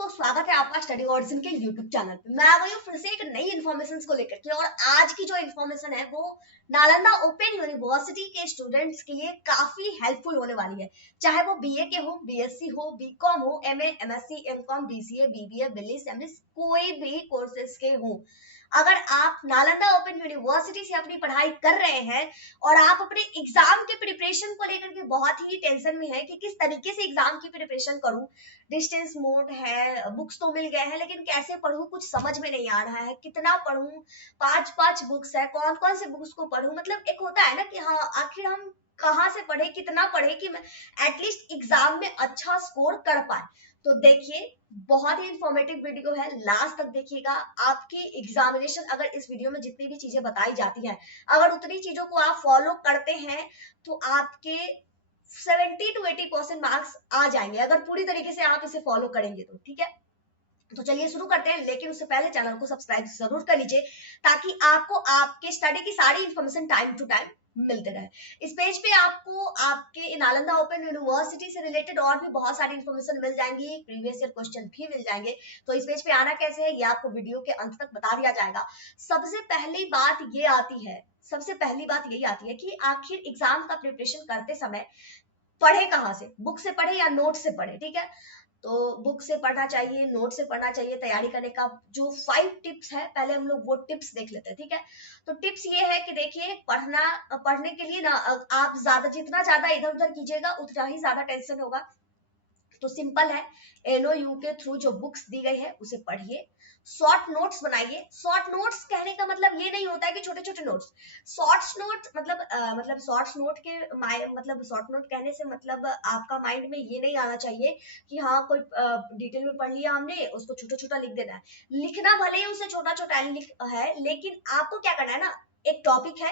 दोस्तों, स्वागत है आपका स्टडी ऑरिजिन के यूट्यूब चैनल पे। मैं आ गई हूँ फिर से एक नई इन्फॉर्मेशन को लेकर के। और आज की जो इन्फॉर्मेशन है वो नालंदा ओपन यूनिवर्सिटी के स्टूडेंट्स के लिए काफी हेल्पफुल होने वाली है। चाहे वो बीए के हो, बीएससी हो, बीकॉम हो, MA, MSc, MCom, BCA, BBA, बिलीस, एमएस, कोई भी कोर्सेज के हो, अगर आप नालंदा ओपन यूनिवर्सिटी से अपनी पढ़ाई कर रहे हैं और आप अपने एग्जाम के प्रिपरेशन को लेकर के बहुत ही टेंशन में है कि किस तरीके से एग्जाम की प्रिपरेशन करूं, डिस्टेंस मोड है, बुक्स तो मिल गए हैं लेकिन कैसे पढूं, कुछ समझ में नहीं आ रहा है, कितना पढूं, 5 बुक्स है, कौन कौन से बुक्स को पढूं, मतलब एक होता है ना कि हाँ आखिर हम कहाँ से पढ़े, कितना पढ़े कि मैं एटलीस्ट एग्जाम में अच्छा स्कोर कर पाए। तो देखिए, बहुत ही इंफॉर्मेटिव वीडियो है, लास्ट तक देखिएगा। आपकी एग्जामिनेशन, अगर इस वीडियो में जितनी भी चीजें बताई जाती हैं, अगर उतनी चीजों को आप फॉलो करते हैं तो आपके 70 to 80% मार्क्स आ जाएंगे, अगर पूरी तरीके से आप इसे फॉलो करेंगे तो। ठीक है, तो चलिए शुरू करते हैं, लेकिन उससे पहले चैनल को सब्सक्राइब जरूर कर लीजिए ताकि आपको आपके स्टडी की सारी इंफॉर्मेशन टाइम टू टाइम मिलते रहे। इस पेज पे आपको आपके नालंदा ओपन यूनिवर्सिटी से रिलेटेड और भी बहुत सारी इंफॉर्मेशन मिल जाएंगी, प्रीवियस ईयर क्वेश्चन भी मिल जाएंगे। तो इस पेज पे आना कैसे है ये आपको वीडियो के अंत तक बता दिया जाएगा। सबसे पहली बात ये आती है, सबसे पहली बात यही आती है कि आखिर एग्जाम का प्रिपरेशन करते समय पढ़े कहाँ से, बुक से पढ़े या नोट से पढ़े। ठीक है, तो बुक से पढ़ना चाहिए, नोट से पढ़ना चाहिए। तैयारी करने का जो 5 टिप्स है, पहले हम लोग वो टिप्स देख लेते हैं। ठीक है, तो टिप्स ये है कि देखिए, पढ़ने के लिए ना आप जितना ज्यादा इधर उधर कीजिएगा उतना ही ज्यादा टेंशन होगा। तो सिंपल है, एनओयू के थ्रू जो बुक्स दी गई है उसे पढ़िए, शॉर्ट नोट्स बनाइए। शॉर्ट नोट्स कहने का मतलब ये नहीं होता है कि छोटे छोटे नोट्स, शॉर्ट्स नोट मतलब शॉर्ट्स नोट के मतलब शॉर्ट नोट कहने से मतलब आपका माइंड में ये नहीं आना चाहिए कि हाँ कोई डिटेल में पढ़ लिया हमने, उसको छोटा छोटा लिख देना है। लिखना भले ही उसे छोटा छोटा है, लेकिन आपको क्या करना है ना, एक टॉपिक है,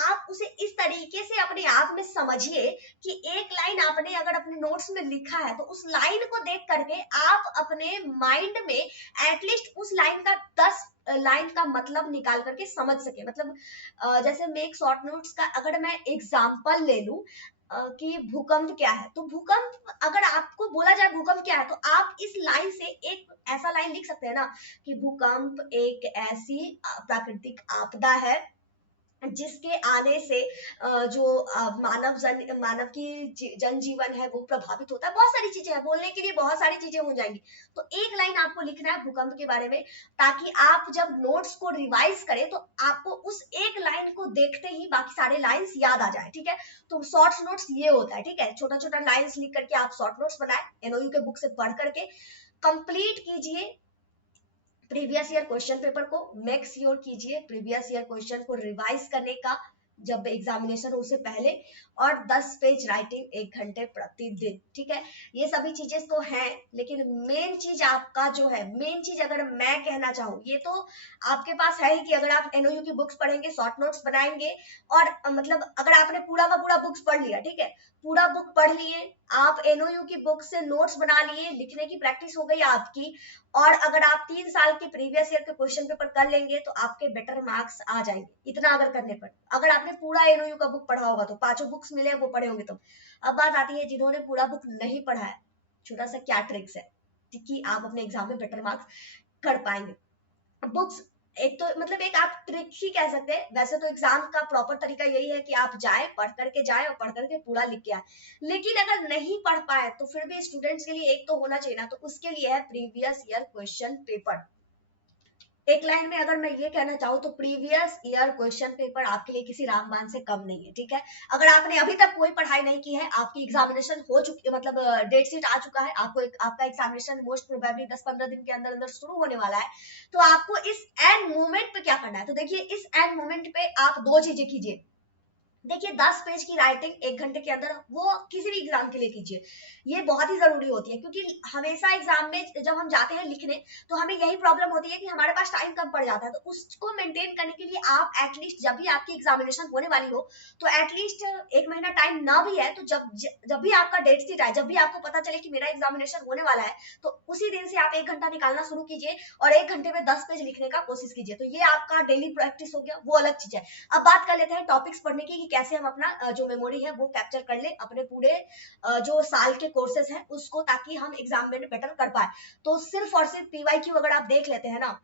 आप उसे इस तरीके से अपने आप में समझिए कि एक लाइन आपने अगर अपने नोट्स में लिखा है तो उस लाइन को देख करके आप अपने माइंड में एटलीस्ट उस लाइन का 10 लाइन का मतलब निकाल करके समझ सके। मतलब जैसे मैं एक शॉर्ट नोट्स का अगर मैं एग्जांपल ले लूं कि भूकंप क्या है, तो भूकंप अगर आपको बोला जाए भूकंप क्या है तो आप इस लाइन से एक ऐसा लाइन लिख सकते हैं ना कि भूकंप एक ऐसी प्राकृतिक आपदा है जिसके आने से जो मानव की जनजीवन है वो प्रभावित होता है। बहुत सारी चीजें हैं, बोलने के लिए बहुत सारी चीजें हो जाएंगी। तो एक लाइन आपको लिखना है भूकंप के बारे में, ताकि आप जब नोट्स को रिवाइज करें तो आपको उस एक लाइन को देखते ही बाकी सारे लाइंस याद आ जाए। ठीक है, तो शॉर्ट नोट्स ये होता है। ठीक है, छोटा छोटा लाइंस लिख करके आप शॉर्ट नोट्स बनाए, एनओयू के बुक से पढ़ करके कंप्लीट कीजिए। प्रीवियस ईयर क्वेश्चन पेपर को मेक श्योर कीजिए, प्रीवियस ईयर क्वेश्चन को रिवाइज करने का जब एग्जामिनेशन उससे पहले, और 10 पेज राइटिंग 1 घंटे प्रतिदिन। ठीक है, ये सभी चीजें तो हैं, लेकिन मेन चीज आपका जो है, मेन चीज अगर मैं कहना चाहूँ, ये तो आपके पास है ही कि अगर आप एनओयू की बुक्स पढ़ेंगे, शॉर्ट नोट्स बनाएंगे और मतलब अगर आपने पूरा का पूरा बुक्स पढ़ लिया, ठीक है, पूरा बुक पढ़ लिए, आप एनओयू की बुक से नोट्स बना लिए, लिखने की प्रैक्टिस हो गई आपकी, और अगर आप 3 साल के प्रीवियस ईयर के क्वेश्चन पेपर कर लेंगे तो आपके बेटर मार्क्स आ जाएंगे। इतना अगर करने पर, अगर आपने पूरा एनओयू का बुक पढ़ा होगा तो 5 बुक्स मिले वो पढ़े होंगे तो। अब बात आती है जिन्होंने पूरा बुक नहीं पढ़ा है, छोटा सा क्या ट्रिक्स है कि आप अपने एग्जाम में बेटर मार्क्स कर पाएंगे। बुक्स एक तो मतलब एक आप ट्रिक ही कह सकते हैं, वैसे तो एग्जाम का प्रॉपर तरीका यही है कि आप जाए, पढ़ करके जाए और पढ़ करके पूरा लिख के आए। लेकिन अगर नहीं पढ़ पाए तो फिर भी स्टूडेंट्स के लिए एक तो होना चाहिए ना, तो उसके लिए है प्रीवियस ईयर क्वेश्चन पेपर। एक लाइन में अगर मैं ये कहना चाहूँ तो प्रीवियस ईयर क्वेश्चन पेपर आपके लिए किसी रामबाण से कम नहीं है। ठीक है, अगर आपने अभी तक कोई पढ़ाई नहीं की है, आपकी एग्जामिनेशन हो चुकी, मतलब डेट शीट आ चुका है, आपका एग्जामिनेशन मोस्ट प्रोबेबली 10-15 दिन के अंदर अंदर शुरू होने वाला है, तो आपको इस एंड मोमेंट पे क्या करना है। तो देखिए, इस एंड मोमेंट पे आप 2 चीजें कीजिए। देखिए, 10 पेज की राइटिंग 1 घंटे के अंदर, वो किसी भी एग्जाम के लिए कीजिए, ये बहुत ही जरूरी होती है, क्योंकि हमेशा एग्जाम में जब हम जाते हैं लिखने तो हमें यही प्रॉब्लम होती है कि हमारे पास टाइम कम पड़ जाता है। तो उसको मेंटेन करने के लिए आप एटलीस्ट जब भी आपकी एग्जामिनेशन होने वाली हो तो एटलीस्ट 1 महीना टाइम ना भी है तो जब भी आपका डेट शीट आए, जब भी आपको पता चले कि मेरा एग्जामिनेशन होने वाला है, तो उसी दिन से आप 1 घंटा निकालना शुरू कीजिए और 1 घंटे में 10 पेज लिखने का कोशिश कीजिए। तो ये आपका डेली प्रैक्टिस हो गया, वो अलग चीज है। अब बात कर लेते हैं टॉपिक्स पढ़ने की कि कैसे हम अपना जो मेमोरी है वो कैप्चर कर ले अपने पूरे जो साल के कोर्सेज हैं उसको, ताकि हम एग्जाम में बेटर कर पाए। तो सिर्फ और सिर्फ पीवाईक्यू अगर आप देख लेते हैं ना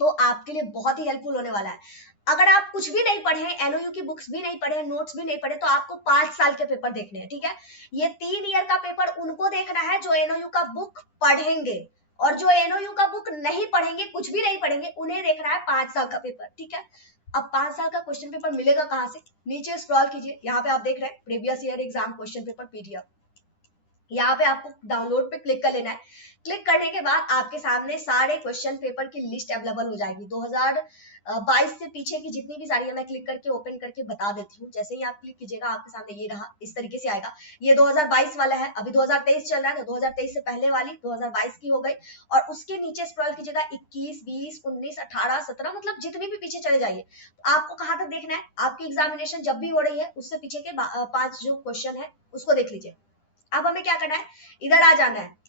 तो आपके लिए बहुत ही हेल्पफुल होने वाला है। अगर आप कुछ भी नहीं पढ़े हैं, एनओयू की बुक्स भी नहीं पढ़े हैं, नोट्स भी नहीं पढ़े, तो आपको 5 साल के पेपर देखने हैं, ठीक है। ये 3 ईयर का पेपर उनको देखना है जो एनओयू का बुक पढ़ेंगे, और जो एनओयू का बुक नहीं पढ़ेंगे, कुछ भी नहीं पढ़ेंगे, उन्हें देखना है 5 साल का पेपर, ठीक है। अब 5 साल का क्वेश्चन पेपर मिलेगा कहां से? नीचे स्क्रॉल कीजिए, यहाँ पे आप देख रहे हैं previous year exam question paper PDF. यहाँ पे आपको डाउनलोड पे क्लिक कर लेना है। क्लिक करने के बाद आपके सामने सारे क्वेश्चन पेपर की लिस्ट अवेलेबल हो जाएगी। 2022 से पीछे की जितनी भी सारी है, मैं क्लिक करके ओपन करके बता देती हूँ। जैसे ही आप क्लिक कीजिएगा आपके सामने ये रहा, इस तरीके से आएगा। ये 2022 वाला है, अभी 2023 चल रहा है, तो 2023 से पहले वाली 2022 की हो गई। और उसके नीचे स्क्रॉल कीजिएगा 21, 20, 19, 18, 17, मतलब जितनी भी पीछे चले जाइए। तो आपको कहाँ तक देखना है? आपकी एग्जामिनेशन जब भी हो रही है उससे पीछे के 5 जो क्वेश्चन है उसको देख लीजिए। अब हमें क्या करना है? इधर आ जाना है।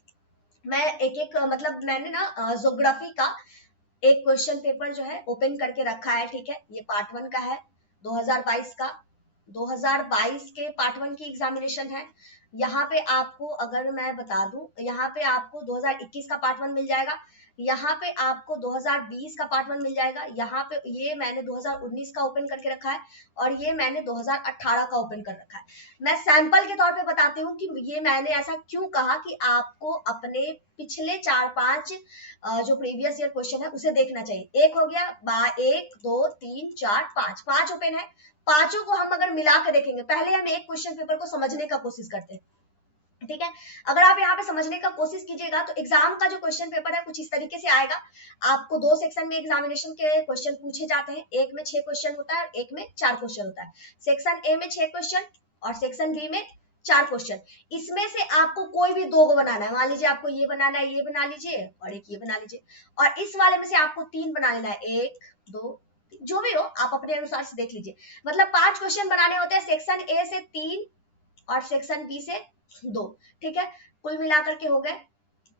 मैं एक एक मतलब मैंने ना ज्योग्राफी का एक क्वेश्चन पेपर जो है ओपन करके रखा है, ठीक है। ये पार्ट 1 का है 2022 का। 2022 के पार्ट 1 की एग्जामिनेशन है। यहाँ पे आपको अगर मैं बता दूं, यहाँ पे आपको 2021 का पार्ट 1 मिल जाएगा, यहाँ पे आपको 2020 का पार्ट 1 मिल जाएगा, यहाँ पे ये मैंने 2019 का ओपन करके रखा है, और ये मैंने 2018 का ओपन कर रखा है। मैं सैंपल के तौर पे बताती हूँ कि ये मैंने ऐसा क्यों कहा कि आपको अपने पिछले 4-5 जो प्रीवियस ईयर क्वेश्चन है उसे देखना चाहिए। एक हो गया, 1, 2, 3, 4, 5 ओपन है। पांचों को हम अगर मिला के देखेंगे, पहले हम एक क्वेश्चन पेपर को समझने का कोशिश करते हैं, ठीक है। अगर आप यहाँ पे समझने का कोशिश कीजिएगा तो एग्जाम का जो क्वेश्चन पेपर है कुछ इस तरीके से आएगा। आपको 2 सेक्शन में एग्जामिनेशन के क्वेश्चन पूछे जाते हैं, एक में 6 क्वेश्चन होता है और एक में 4 क्वेश्चन होता है। सेक्शन ए में 6 क्वेश्चन और सेक्शन बी में 4 क्वेश्चन। इसमें से आपको कोई भी 2 को बनाना है। मान लीजिए आपको ये बनाना है, ये बना लीजिए, और एक ये बना लीजिए, और इस वाले में से आपको 3 बना लेना है, 1, 2, जो भी हो आप अपने अनुसार से देख लीजिए। मतलब 5 क्वेश्चन बनाने होते हैं, सेक्शन ए से 3 और सेक्शन बी से 2, ठीक है। कुल मिलाकर के हो गए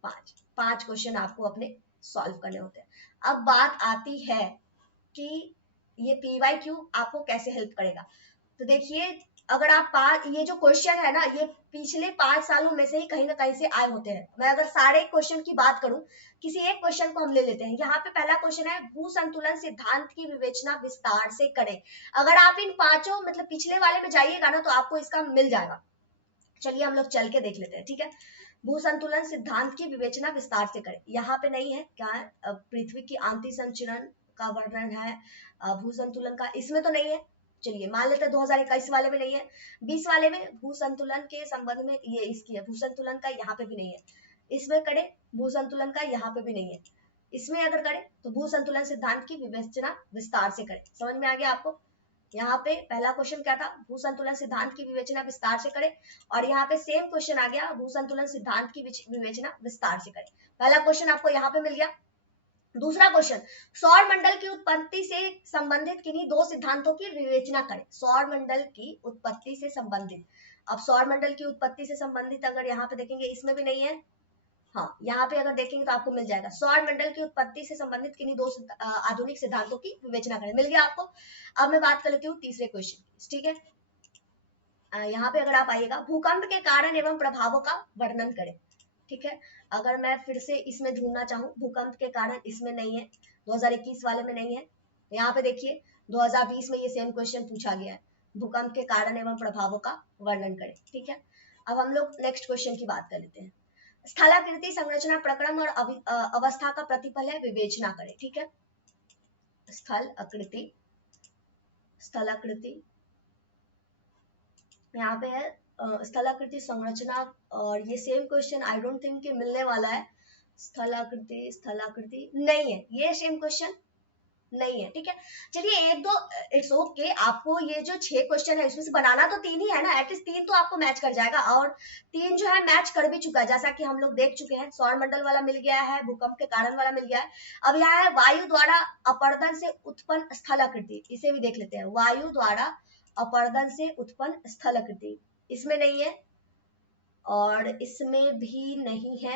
5 क्वेश्चन आपको अपने सॉल्व करने होते हैं। अब बात आती है कि ये पीवाईक्यू आपको कैसे हेल्प करेगा। तो देखिए, अगर आप ये जो क्वेश्चन है ना, ये पिछले 5 सालों में से ही कहीं ना कहीं से आए होते हैं। मैं अगर सारे क्वेश्चन की बात करूं, किसी एक क्वेश्चन को हम ले लेते हैं। यहाँ पे पहला क्वेश्चन है, भू संतुलन सिद्धांत की विवेचना विस्तार से करें। अगर आप इन 5 मतलब पिछले वाले में जाइएगा ना तो आपको इसका मिल जाएगा। चलिए हम लोग चल के देख लेते हैं, ठीक है। भू संतुलन सिद्धांत की विवेचना विस्तार से करें। यहाँ पे नहीं है, क्या है? पृथ्वी की आंतरिक संचरण का वर्णन है, भू संतुलन का इसमें तो नहीं है। चलिए मान लेते हैं 2021 वाले में नहीं है। 20 वाले में भू संतुलन के संबंध में ये इसकी है, भू संतुलन का यहाँ पे भी नहीं है। इसमें करें भू संतुलन का, यहाँ पे भी नहीं है। इसमें अगर करें तो भू संतुलन सिद्धांत की विवेचना विस्तार से करें। समझ में आ गया आपको? यहाँ पे पहला क्वेश्चन क्या था? भू संतुलन सिद्धांत की विवेचना विस्तार से करें। और यहाँ पे सेम क्वेश्चन आ गया, भू संतुलन सिद्धांत की विवेचना विस्तार से करें। पहला क्वेश्चन आपको यहाँ पे मिल गया। दूसरा क्वेश्चन, सौर मंडल की उत्पत्ति से संबंधित किन्हीं 2 सिद्धांतों की विवेचना करें। सौर मंडल की उत्पत्ति से संबंधित, अब सौर मंडल की उत्पत्ति से संबंधित अगर यहाँ पे देखेंगे, इसमें भी नहीं है। हाँ, यहाँ पे अगर देखेंगे तो आपको मिल जाएगा, सौर मंडल की उत्पत्ति से संबंधित किन्हीं 2 आधुनिक सिद्धांतों की विवेचना करें। मिल गया आपको। अब मैं बात कर लेती हूँ तीसरे क्वेश्चन की, ठीक है। यहाँ पे अगर आप आइएगा, भूकंप के कारण एवं प्रभावों का वर्णन करें, ठीक है। अगर मैं फिर से इसमें ढूंढना चाहूँ, भूकंप के कारण इसमें नहीं है, 2021 वाले में नहीं है। यहाँ पे देखिए 2020 में ये सेम क्वेश्चन पूछा गया है, भूकंप के कारण एवं प्रभावों का वर्णन करें, ठीक है। अब हम लोग नेक्स्ट क्वेश्चन की बात कर लेते हैं। स्थलाकृति संरचना प्रक्रम और अवस्था का प्रतिफल है, विवेचना करें, ठीक है। स्थलाकृति, स्थलाकृति यहाँ पे है स्थलाकृति संरचना, और ये same question I don't think कि मिलने वाला है। स्थलाकृति, स्थलाकृति नहीं है, ये सेम क्वेश्चन नहीं है, ठीक है। चलिए 1-2 इट्स ओके। आपको ये जो 6 क्वेश्चन है इसमें से बनाना तो 3 ही है ना, एटलीस्ट 3 तो आपको मैच कर जाएगा, और 3 जो है मैच कर भी चुका है, जैसा कि हम लोग देख चुके हैं। सौर मंडल वाला मिल गया है, भूकंप के कारण वाला मिल गया है। अब यहाँ है वायु द्वारा अपरदन से उत्पन्न स्थलाकृति, इसे भी देख लेते हैं। वायु द्वारा अपरदन से उत्पन्न स्थलाकृति, इसमें नहीं है और इसमें भी नहीं है,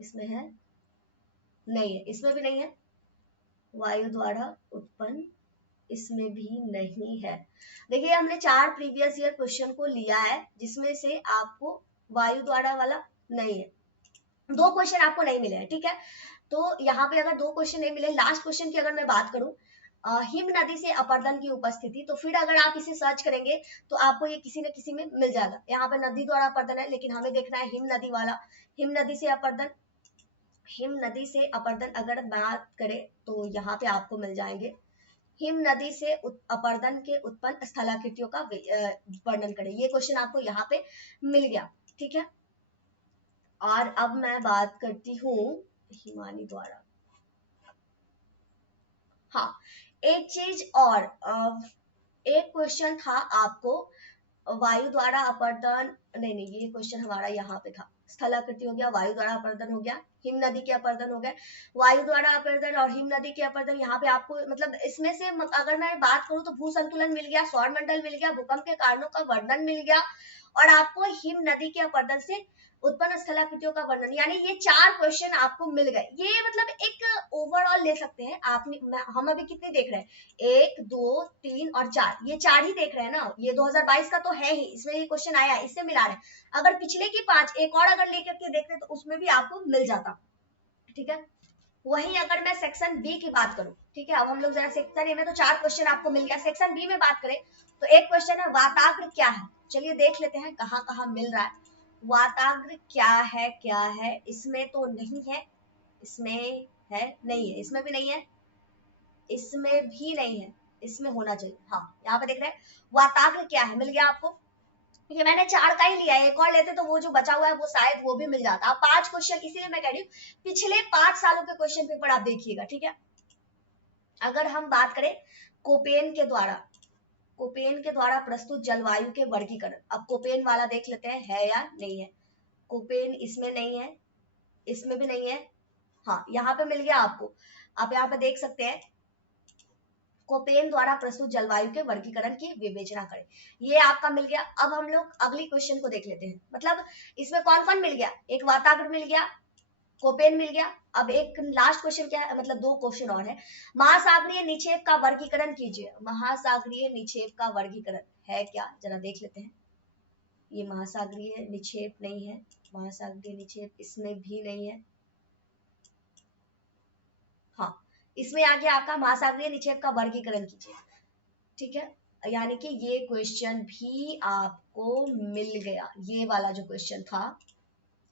इसमें है नहीं है, इसमें भी नहीं है। वायु द्वारा उत्पन्न इसमें भी नहीं है। देखिए हमने 4 प्रीवियस ईयर क्वेश्चन को लिया है जिसमें से आपको वायु द्वारा वाला नहीं है, 2 क्वेश्चन आपको नहीं मिले हैं, ठीक है। तो यहाँ पे अगर 2 क्वेश्चन नहीं मिले, लास्ट क्वेश्चन की अगर मैं बात करूं, हिम नदी से अपरदन की उपस्थिति, तो फिर अगर आप इसे सर्च करेंगे तो आपको ये किसी न किसी में मिल जाएगा। यहाँ पे नदी द्वारा अपरदन है, लेकिन हमें देखना है हिम नदी वाला। हिम नदी से अपरदन, हिम नदी से अपरदन अगर बात करें तो यहाँ पे आपको मिल जाएंगे, हिम नदी से अपरदन के उत्पन्न स्थलाकृतियों का वर्णन करें। ये क्वेश्चन आपको यहाँ पे मिल गया, ठीक है। और अब मैं बात करती हूँ हिमानी द्वारा। हाँ, एक चीज और, एक क्वेश्चन था आपको वायु द्वारा अपरदन, नहीं ये क्वेश्चन हमारा यहाँ पे था, स्थलाकृति हो गया, वायु द्वारा अपरदन हो गया, हिम नदी के अपरदन हो गए। वायु द्वारा अपरदन और हिम नदी के अपरदन, यहाँ पे आपको मतलब इसमें से अगर मैं बात करूँ तो भू संतुलन मिल गया, सौर मंडल मिल गया, भूकंप के कारणों का वर्णन मिल गया, और आपको हिम नदी के अपरदन से उत्पन्न स्थलाकृतियों का वर्णन, यानी ये 4 क्वेश्चन आपको मिल गए। ये मतलब एक ओवरऑल ले सकते हैं आप। हम अभी कितने देख रहे हैं, 1 2 3 और 4, ये 4 ही देख रहे हैं ना। ये 2022 का तो है ही, इसमें ये क्वेश्चन आया, इससे मिला रहे हैं। अगर पिछले की 5 एक और अगर लेकर के देखते तो उसमें भी आपको मिल जाता, ठीक है। वही अगर मैं सेक्शन बी की बात करूं, ठीक है, अब हम लोग जरा सेक्शन ए में तो 4 क्वेश्चन आपको मिल गया, सेक्शन बी में बात करें तो एक क्वेश्चन है वाताग्र क्या है। चलिए देख लेते हैं कहाँ कहाँ मिल रहा है। वाताग्र क्या है, इसमें तो नहीं है, इसमें है नहीं है, इसमें भी नहीं है, इसमें भी नहीं है, इसमें होना चाहिए। हाँ, यहाँ पे देख रहे हैं वाताग्र क्या है, मिल गया आपको। ये मैंने 4 का ही लिया है, एक और लेते तो वो जो बचा हुआ है वो शायद वो भी मिल जाता। अब 5 क्वेश्चन, इसीलिए मैं कह रही हूँ पिछले 5 सालों के क्वेश्चन पेपर आप देखिएगा, ठीक है। अगर हम बात करें कोपेन के द्वारा प्रस्तुत जलवायु के वर्गीकरण, अब कोपेन वाला देख लेते हैं है या नहीं है। कोपेन इसमें नहीं है, इसमें भी नहीं है, हाँ यहाँ पे मिल गया आपको। आप यहाँ पे देख सकते हैं कोपेन द्वारा प्रस्तुत जलवायु के वर्गीकरण की विवेचना करें, ये आपका मिल गया। अब हम लोग अगली क्वेश्चन को देख लेते हैं, मतलब इसमें कौन कौन मिल गया, एक वाताग्र मिल गया, कोपेन मिल गया। अब एक लास्ट क्वेश्चन क्या है, मतलब 2 क्वेश्चन और है। महासागरीय निक्षेप का वर्गीकरण कीजिए। महासागरीय निक्षेप का वर्गीकरण है क्या, जरा देख लेते हैं। ये महासागरीय निक्षेप नहीं है, महासागरीय निक्षेप इसमें भी नहीं है। हाँ, इसमें आ गया आपका महासागरीय निक्षेप का वर्गीकरण कीजिए, ठीक है। यानी कि ये क्वेश्चन भी आपको मिल गया, ये वाला जो क्वेश्चन था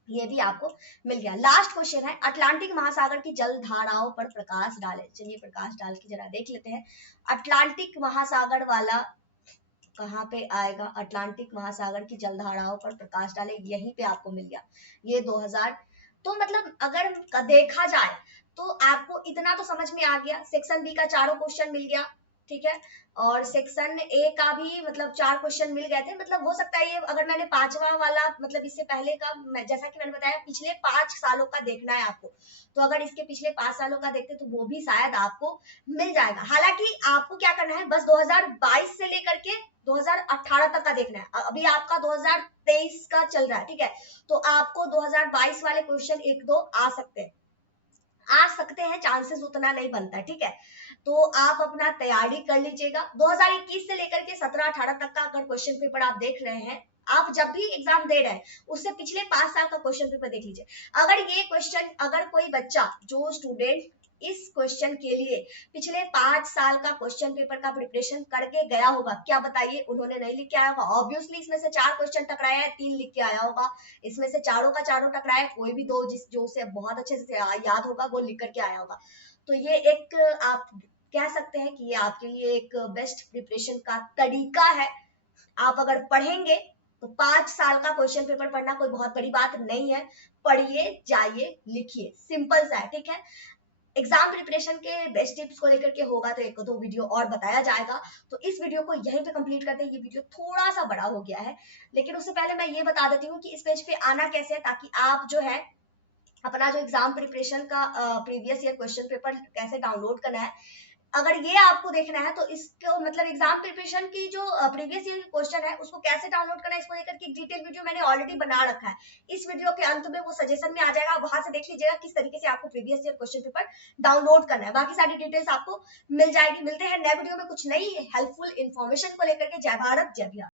ये भी आपको मिल गया। लास्ट क्वेश्चन है अटलांटिक महासागर की जल धाराओं पर प्रकाश डालें। चलिए प्रकाश डाल के जरा देख लेते हैं अटलांटिक महासागर वाला कहाँ पे आएगा। अटलांटिक महासागर की जल धाराओं पर प्रकाश डालें, यहीं पे आपको मिल गया ये 2000। तो मतलब अगर देखा जाए तो आपको इतना तो समझ में आ गया, सेक्शन बी का 4 क्वेश्चन मिल गया, ठीक है। और सेक्शन ए का भी मतलब 4 क्वेश्चन मिल गए थे। मतलब हो सकता है ये अगर मैंने 5वां वाला मतलब इससे पहले का जैसा कि मैंने बताया पिछले 5 सालों का देखना है आपको, तो अगर इसके पिछले 5 सालों का देखते तो वो भी शायद आपको मिल जाएगा। हालांकि आपको क्या करना है, बस 2022 से लेकर के 2018 तक का देखना है। अभी आपका 2023 का चल रहा है, ठीक है। तो आपको 2022 वाले क्वेश्चन 1-2 आ सकते हैं, चांसेस उतना नहीं बनता है, ठीक है। तो आप अपना तैयारी कर लीजिएगा। 2021 से लेकर के 17-18 तक का अगर क्वेश्चन पेपर आप देख रहे हैं, आप जब भी एग्जाम दे रहे हैं उससे पिछले 5 साल का क्वेश्चन पेपर देख लीजिए। अगर ये क्वेश्चन, अगर कोई बच्चा जो स्टूडेंट इस क्वेश्चन के लिए पिछले 5 साल का क्वेश्चन पेपर का प्रिपरेशन करके गया होगा, क्या बताइए उन्होंने नहीं लिख के आया होगा। ऑब्वियसली इसमें से 4 क्वेश्चन टकराया है, 3 लिख के आया होगा। इसमें से चारों का चारों टकराया है, कोई भी 2 जो उसे बहुत अच्छे से याद होगा वो लिख करके आया होगा। तो ये एक आप कह सकते हैं कि ये आपके लिए एक बेस्ट प्रिपरेशन का तरीका है। आप अगर पढ़ेंगे तो 5 साल का क्वेश्चन पेपर पढ़ना कोई बहुत बड़ी बात नहीं है। पढ़िए, जाइए, लिखिए, सिंपल सा है, ठीक है। एग्जाम प्रिपरेशन के बेस्ट टिप्स को लेकर के होगा तो 1-2 वीडियो और बताया जाएगा। तो इस वीडियो को यहीं पे कंप्लीट करते हैं। ये वीडियो थोड़ा सा बड़ा हो गया है, लेकिन उससे पहले मैं ये बता देती हूँ कि इस पेज पे आना कैसे है, ताकि आप जो है अपना जो एग्जाम प्रिपरेशन का प्रीवियस ईयर क्वेश्चन पेपर कैसे डाउनलोड करना है, अगर ये आपको देखना है तो इसको मतलब एग्जाम प्रिपरेशन की जो प्रीवियस ईयर क्वेश्चन है उसको कैसे डाउनलोड करना है इसको लेकर के एक डिटेल वीडियो मैंने ऑलरेडी बना रखा है। इस वीडियो के अंत में वो सजेशन में आ जाएगा, वहां से देख लीजिएगा किस तरीके से आपको previous year question paper download करना है। बाकी सारी डिटेल्स आपको मिल जाएगी। मिलते हैं नए वीडियो में कुछ नई हेल्पफुल इन्फॉर्मेशन को लेकर के। जय भारत जय बिहार।